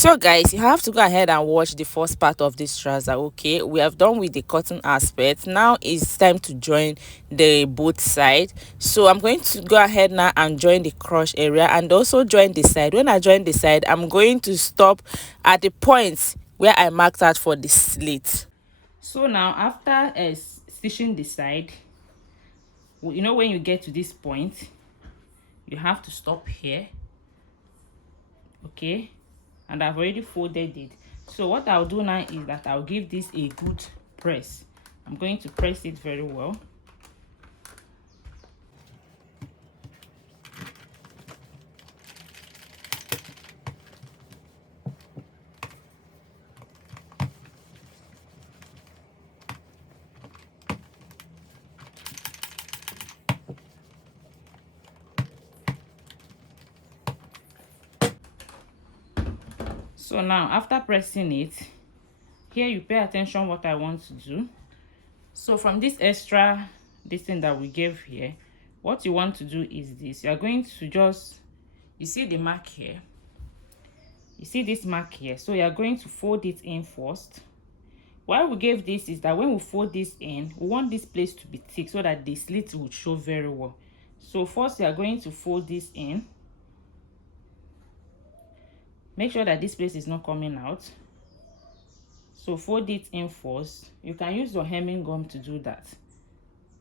So guys, you have to go ahead and watch the first part of this trouser. Okay, we have done with the cutting aspect. Now it's time to join the both side. So I'm going to go ahead now and join the crotch area and also join the side. When I join the side, I'm going to stop at the point where I marked out for the slit. So now after stitching the side, you know, when you get to this point, you have to stop here. Okay, and I've already folded it. So what I'll do now is that I'll give this a good press. I'm going to press it very well. So now after pressing it, here you pay attention what I want to do. So from this extra this thing that we gave here, what you want to do is this. You are going to just, you see the mark here, you see this mark here, so you are going to fold it in first. Why we gave this is that when we fold this in, we want this place to be thick so that the slit will show very well. So first you are going to fold this in. Make sure that this place is not coming out. So fold it in first. You can use your hemming gum to do that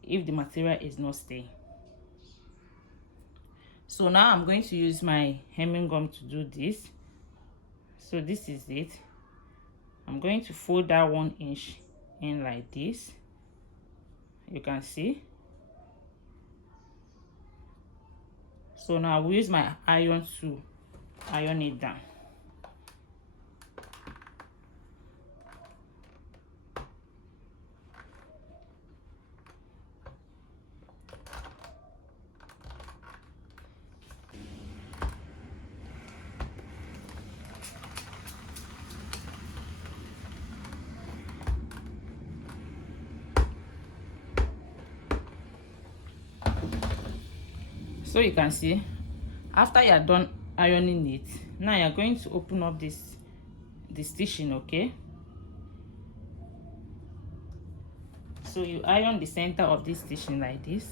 if the material is not staying. So now I'm going to use my hemming gum to do this. So this is it. I'm going to fold that 1 inch in like this. You can see. So now I will use my iron to iron it down. So you can see, after you are done ironing it, now you are going to open up the stitching. Okay, so you iron the center of this stitching like this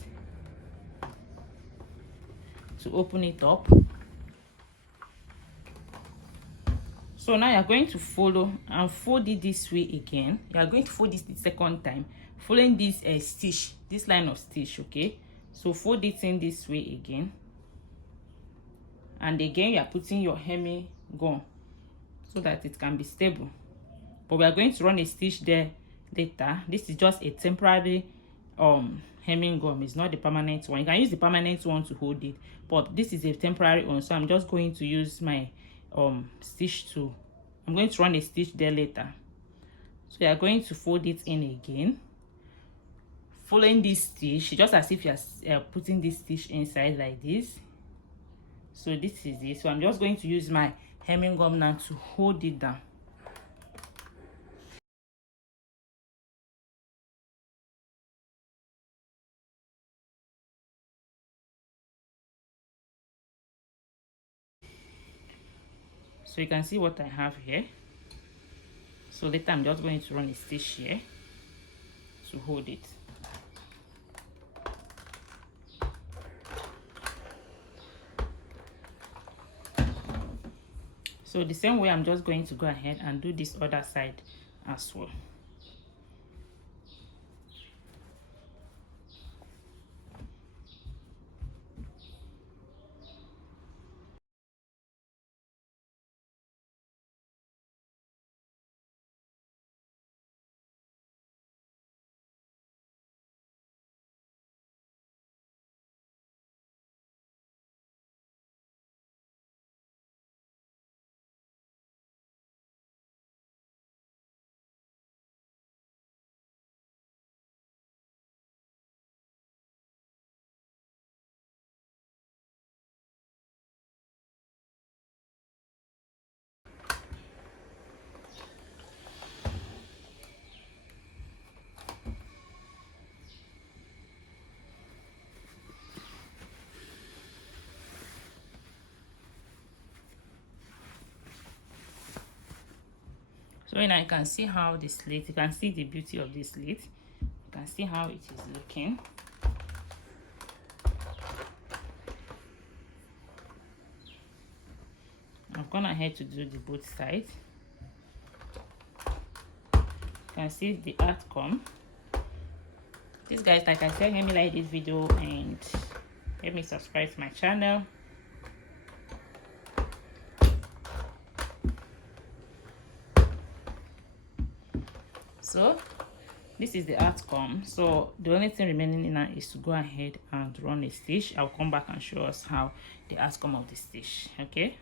to open it up. So now you are going to follow and fold it this way again. You are going to fold this the second time, following this stitch, this line of stitch. Okay, so fold it in this way again, and again you are putting your hemming gum so that it can be stable. But we are going to run a stitch there later. This is just a temporary hemming gum. It's not the permanent one. You can use the permanent one to hold it, but this is a temporary one, so I'm just going to use my stitch tool. I'm going to run a stitch there later. So you are going to fold it in again, following this stitch, just as if you are putting this stitch inside like this. So this is it. So I'm just going to use my hemming gum now to hold it down. So you can see what I have here. So later I'm just going to run a stitch here to hold it. So the same way I'm just going to go ahead and do this other side as well. So now you can see how the slit, you can see the beauty of this slit. You can see how it is looking. I've gone ahead to do the both sides. You can see the outcome. Please guys, like I said, help me like this video and help me subscribe to my channel. So this is the outcome. So the only thing remaining now is to go ahead and run a stitch. I'll come back and show us how the outcome of the stitch. Okay,